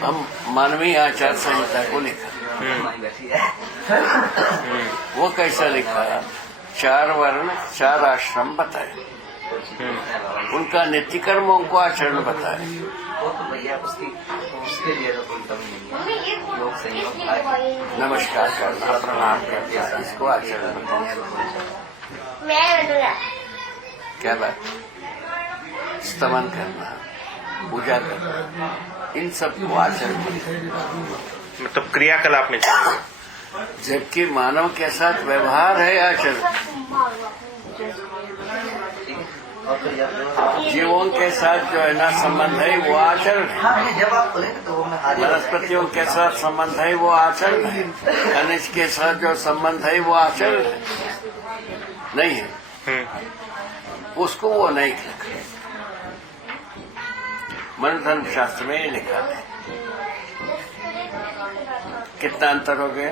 हम मानवीय आचार संहिता को लिखा। वो कैसा लिखा? 4 वर्ण 4 आश्रम बताए, उनका नीति कर्मों को आचरण बताए। नमस्कार करना, प्रणाम करना, इसको आचरण बताए। क्या बात? स्तमन करना, पूजा करना, इन सब को आचरण मतलब क्रियाकलाप में चाहिए। जबकि मानव के साथ व्यवहार है आचरण। जीवों के साथ जो है ना संबंध है वो आचरण है। वनस्पतियों के साथ संबंध है वो आचरण है। खनिज के साथ जो संबंध है वो आचरण है, नहीं है? उसको वो नहीं लिखा। मन धर्म शास्त्र में ये लिखा है। कितना अंतर हो गया?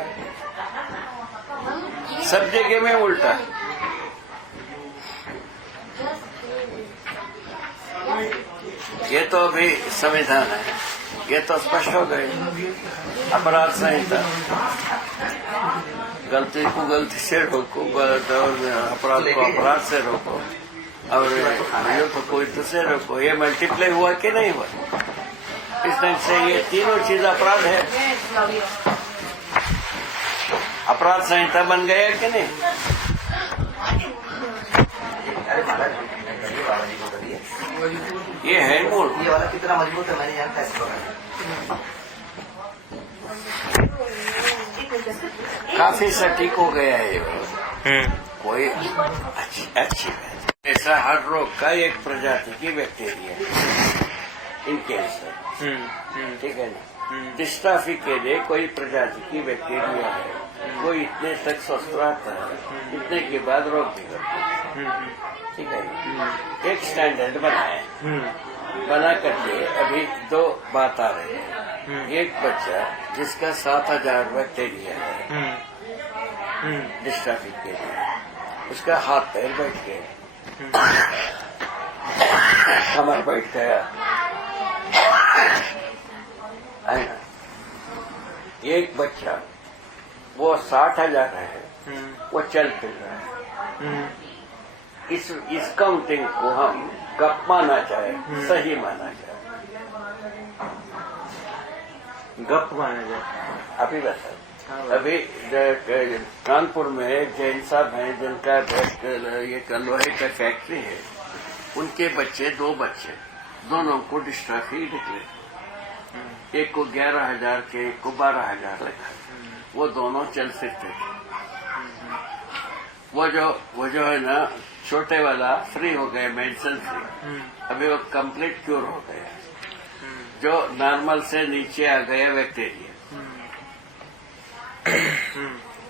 सब जगह में उल्टा। ये तो अभी संविधान है, ये तो स्पष्ट हो गए। अपराध संहिता, गलती को गलती से रोको, अपराध को अपराध से रोको, और खामियों को कोई दूसरे रोको। ये मल्टीप्लाई हुआ कि नहीं हुआ? इस ढंग से ये तीनों चीज अपराध है। अपराध संहिता बन गया कि नहीं? ये है मूल। ये वाला कितना मजबूत है मैंने जानता है। काफी सटीक हो गया है ये। कोई अच्छी बात। ऐसा हर रोग का एक प्रजाति की बैक्टीरिया इन कैंसर, ठीक है ना? डिस्ट्रॉफी के लिए कोई प्रजाति की बैक्टीरिया है। कोई इतने तक स्वस्थ रहता है, इतने के बाद रोग बिगड़ता है, ठीक है? एक स्टैंडर्ड बनाए, बना करके अभी 2 बात आ रही है। एक बच्चा जिसका 7000 बैक्टीरिया है डिस्ट्रॉफी के लिए, उसका हाथ पैर बैठ गए, कमर बैठ गया, एक बच्चा वो 60,000 है, वो चल फिर रहा है। इस काउंटिंग को हम गप माना जाए, सही माना जाए, गप माना जाए। अभी बता। अभी कानपुर में जैन साहब हैं जिनका ये लोहे का फैक्ट्री है, उनके बच्चे 2 बच्चे, दोनों को डिस्ट्रॉफी निकले। एक को 11,000 के, एक को 12,000 लिखा। वो दोनों चल फिरते थे। वो जो है ना छोटे वाला फ्री हो गए, मेडिसिन फ्री। अभी वो कंप्लीट क्योर हो गया। जो नॉर्मल से नीचे आ गया बैक्टीरिया,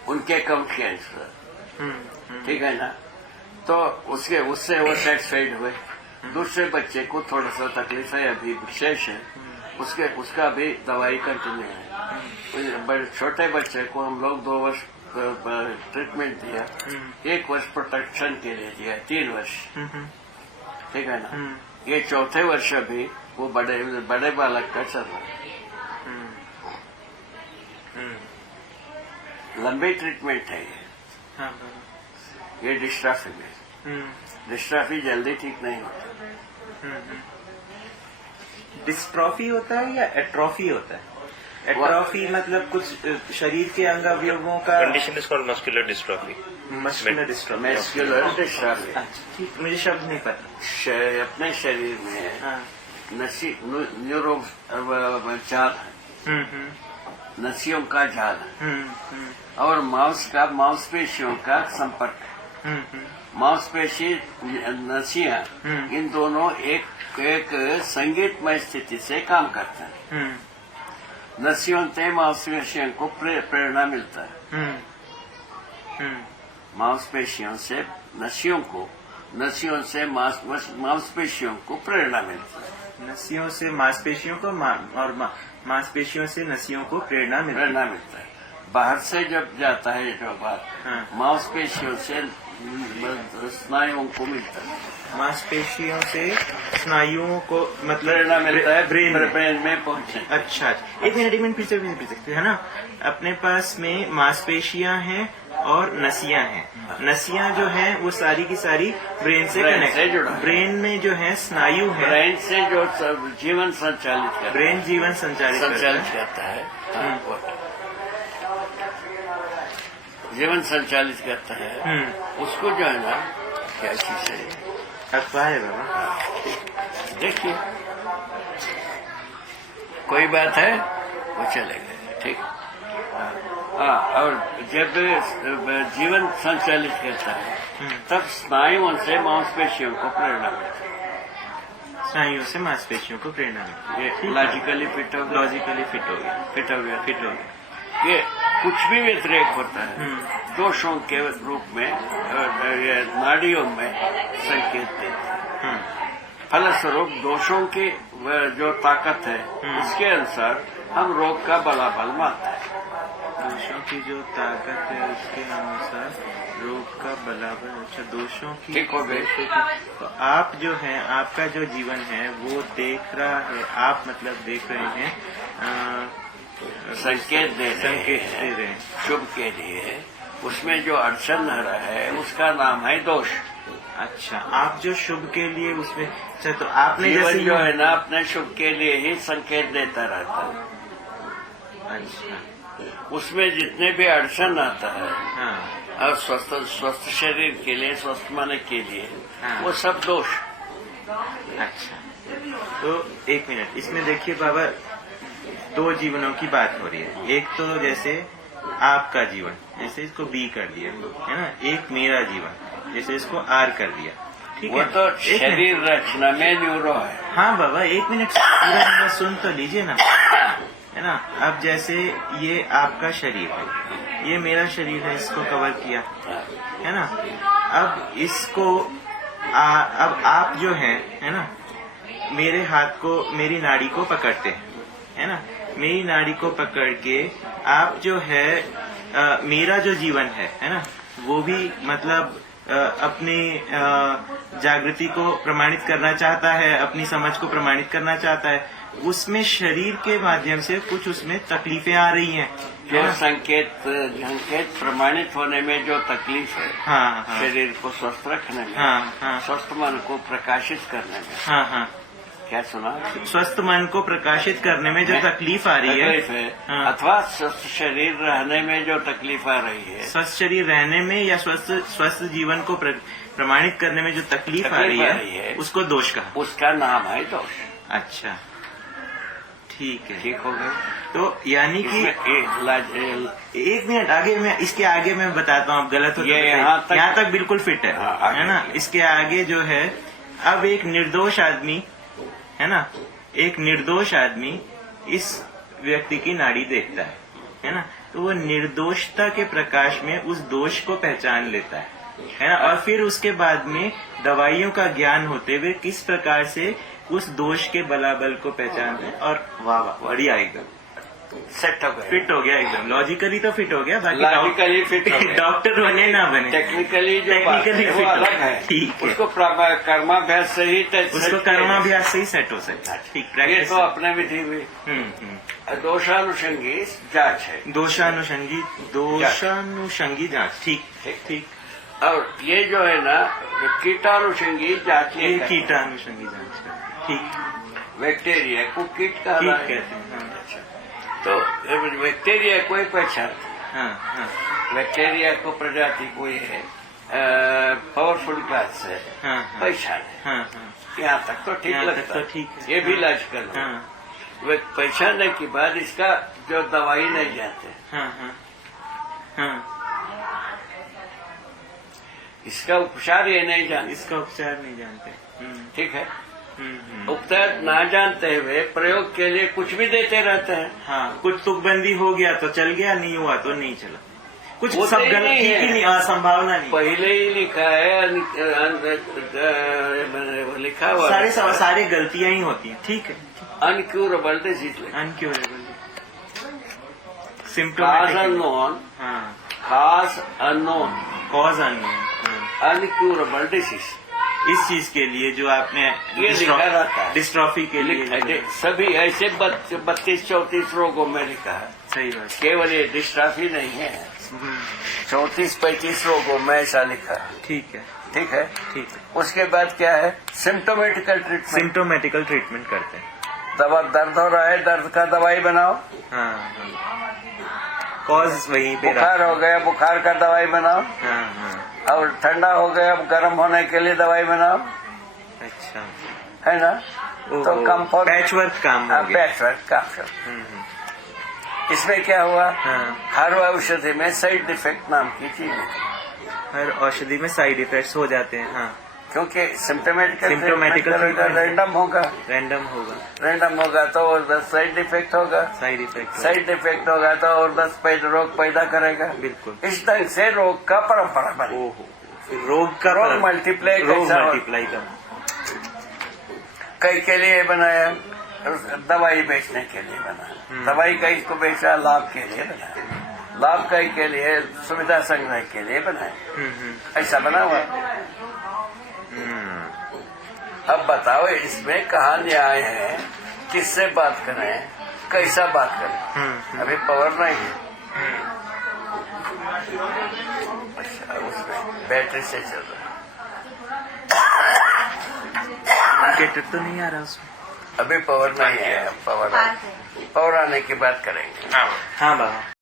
उनके कम कैंसर, ठीक है ना? तो उससे वो सेटिस्फाइड हुए। दूसरे बच्चे को थोड़ा सा तकलीफ है, अभी विशेष है, उसका भी दवाई कंटिन्यू है। बड़े छोटे बच्चे को हम लोग 2 वर्ष ट्रीटमेंट दिया, 1 वर्ष प्रोटेक्शन के लिए दिया, 3 वर्ष, ठीक है ना? ये 4थे वर्ष अभी वो बड़े बालक का चल रहा है। लंबी ट्रीटमेंट है ये डिस्ट्रॉफी में। डिस्ट्रॉफी जल्दी ठीक नहीं होता। डिस्ट्रॉफी होता है या एट्रॉफी होता है? एट्रॉफी मतलब कुछ शरीर के अंग अवयवों का condition is called muscular dystrophy. Muscular dystrophy. Muscular dystrophy. ठीक, मुझे शब्द नहीं पता। अपने शरीर में न्यूरो जाल है, नसियों का जाल है, और मांसपेशियों का संपर्क है। मांसपेशी नसियां, इन दोनों एक संगीतमय स्थिति से काम करते हैं। नसियों से मांसपेशियों को प्रेरणा मिलता है। मांसपेशियों से नसियों से मांसपेशियों को प्रेरणा मिलती है। नसियों से मांसपेशियों को और मांसपेशियों से नसियों को प्रेरणा मिलता है। बाहर से जब जाता है जो बात, मांसपेशियों से स्नायुओं को मिलता है। मांसपेशियों से स्नायुओं को मतलब प्रेरणा मिलता है ब्रेन में। ब्रेन में पहुंचे। अच्छा, एक मिनट फिर से है ना। अपने पास में मांसपेशियां हैं और नसियां हैं। नसियां जो हैं वो सारी की सारी ब्रेन से ब्रेन कनेक्ट से जुड़ा है। ब्रेन में जो है स्नायु है, ब्रेन से जो सब जीवन संचालित करता ब्रेन जीवन संचालित करता है। करता है। हाँ, वो। जीवन संचालित करता है। उसको जो है ना क्या चीज है, अथवा है बाबा। देखिए कोई बात है वो चले गए, ठीक। हाँ, और जब जीवन संचालित करता है तब स्नायुओं से मांसपेशियों को प्रेरणा मिलती है। स्नायुओं से मांसपेशियों को प्रेरणा मिलती है। ये लॉजिकली फिट हो गया। लॉजिकली फिट हो गया। फिट हो गया। फिट हो गया। ये कुछ भी व्यतिरेक होता है दोषों के रूप में ये नाड़ियों में संकेत देते हैं। फलस्वरूप दोषों की जो ताकत है उसके अनुसार हम रोग का बलाबल मानते हैं। दोषों की जो ताकत है उसके अनुसार रोग का बलाबल। अच्छा, दोषों की ठीक हो गई। तो आप जो है, आपका जो जीवन है वो देख रहा है, आप मतलब देख रहे हैं संकेत दे रहे हैं शुभ के लिए। उसमें जो अड़चन आ रहा है उसका नाम है दोष। अच्छा, आप जो शुभ के लिए उसमें, अच्छा तो आपने जीवन जैसे जो है ना अपने शुभ के लिए ही संकेत देता रहता है। अच्छा, उसमें जितने भी अड़चन आता है हाँ, और स्वस्थ शरीर के लिए, स्वस्थ मन के लिए, हाँ। वो सब दोष। अच्छा, तो एक मिनट, इसमें देखिए बाबा, दो जीवनों की बात हो रही है। एक तो जैसे आपका जीवन, जैसे इसको बी कर दिया है ना, एक मेरा जीवन, जैसे इसको आर कर दिया, ठीक वो है। तो एक शरीर मिनट। रचना में न्यूरो है। हाँ बाबा, एक मिनट पूरा मेरा सुन तो लीजिए ना, है ना। अब जैसे ये आपका शरीर है, ये मेरा शरीर है, इसको कवर किया, है ना। अब इसको अब आप जो है ना, मेरे हाथ को, मेरी नाड़ी को पकड़ते हैं, है ना। मेरी नाड़ी को पकड़ के आप जो है मेरा जो जीवन है ना, वो भी मतलब अपनी जागृति को प्रमाणित करना चाहता है, अपनी समझ को प्रमाणित करना चाहता है। उसमें शरीर के माध्यम से कुछ उसमें तकलीफें आ रही हैं, जो संकेत प्रमाणित होने में जो तकलीफ है, हाँ, हाँ, शरीर को स्वस्थ रखने में, हाँ, हाँ, स्वस्थ मन को प्रकाशित करने में। हाँ, हाँ, क्या सुना? स्वस्थ मन को प्रकाशित करने में जो तकलीफ आ रही है, हाँ। अथवा स्वस्थ शरीर रहने में जो तकलीफ आ रही है, स्वस्थ शरीर रहने में या स्वस्थ जीवन को प्रमाणित करने में जो तकलीफ आ रही है, उसको दोष कहा। उसका नाम है दोष। अच्छा, ठीक है, ठीक हो गए। तो यानी कि एक मिनट आगे, मैं इसके आगे मैं बताता हूँ, आप गलत हो ये यहाँ तक बिल्कुल फिट है, हाँ, है ना। इसके आगे जो है, अब एक निर्दोष आदमी है ना, एक निर्दोष आदमी इस व्यक्ति की नाड़ी देखता है ना, तो वो निर्दोषता के प्रकाश में उस दोष को पहचान लेता है ना। और फिर उसके बाद में दवाइयों का ज्ञान होते हुए किस प्रकार से उस दोष के बलाबल को पहचानते हैं। और वाह वाह, बढ़िया, एकदम सेट हो गया, फिट हो गया, एकदम लॉजिकली तो फिट हो गया, बाकी लॉजिकली फिट हो गया। डॉक्टर बने ना बने, टेक्निकली टेक्निकली वो अलग है, ठीक है। उसको कर्माभ्यास से ही उसको कर्माभ्यास से ही सेट हो सकता है, ठीक। ये प्रैक्टिस तो अपने विधि हुई। दोषानुषंगी जांच है, दोषानुषंगी जांच, ठीक ठीक। और ये जो है ना कीटानुषंगी जांच, ये कीटानुषंगी जांच है, ठीक। बैक्टीरिया को कीट कहते कहते हैं। हैं, तो बैक्टीरिया कोई पहचान, हाँ, हाँ, बैक्टीरिया को प्रजाति कोई है, पावरफुल क्लास है, हाँ, हाँ, पहचान है। हाँ, हाँ, यहाँ तक तो ठीक यहाँ तक लगता तो है, ठीक है। ये भी हाँ, लॉजिकल है। हाँ, वे पहचानने के बाद इसका जो दवाई नहीं जानते, हाँ, हाँ, हाँ, इसका उपचार ये नहीं जानते, इसका उपचार नहीं जानते, ठीक है। हम्म। उपचार ना जानते हुए प्रयोग के लिए कुछ भी देते रहते हैं। हाँ, कुछ तुकबंदी हो गया तो चल गया, नहीं हुआ तो नहीं चला, कुछ वो सब तो गलत, नहीं ठीक है। ही नहीं, असंभावना नहीं। पहले ही लिखा है, लिखा हुआ सारी गलतियां ही होती हैं, ठीक है। अनक्यूरेबल डिजीज, अनक्यूरेबल, खास सिम्टोमेटिक, अननोन, हाँ, खास अननोन, कॉज अननोन, अनक्यूरेबल डिजीज। इस चीज के लिए जो आपने ये लिखा रहता है। डिस्ट्रॉफी के लिए सभी ऐसे 32-34 रोगों में लिखा है। सही बात। केवल ये डिस्ट्रॉफी नहीं है, 34-35 रोगों में ऐसा लिखा है। ठीक है, ठीक है। ठीक है। उसके बाद क्या है, सिम्टोमेटिकल ट्रीटमेंट। सिम्टोमेटिकल ट्रीटमेंट करते हैं। दवा, दर्द हो रहा है, दर्द का दवाई बनाओ। हाँ, कॉज वहीं पे बुखार हो गया, बुखार का दवाई बनाओ। हाँ। और ठंडा हो गया, गर्म होने के लिए दवाई बनाओ, अच्छा, है ना। तो कम्फर्ट, पैचवर्क काम हो गया। पैचवर्क काम। इसमें क्या हुआ, हर औषधि में साइड इफेक्ट नाम की चीज है। हर औषधि में साइड इफेक्ट्स हो जाते हैं। हाँ, क्योंकि सिम्टोमेटिकल रैंडम होगा, रैंडम होगा तो साइड इफेक्ट होगा, साइड इफेक्ट होगा तो और 10 रोग पैदा करेगा। बिल्कुल। इस ढंग से रोग का परंपरा बने। ओहो, फिर रोग मल्टीप्लाई का कई के लिए बनाया, दवाई बेचने के लिए बनाया। दवाई कई को बेचा, लाभ के लिए बनाया। लाभ कई के लिए, सुविधा संग्रह के लिए बनाया। ऐसा बना हुआ। अब बताओ इसमें कहाँ न्याय है, किससे बात करें, कैसा बात करें। अभी पावर नहीं है। अच्छा, उसमें बैटरी से चल रहा है, इंडिकेटर तो नहीं आ रहा उसमें। अभी पावर नहीं है। पावर आने की बात करेंगे। हाँ बाबा।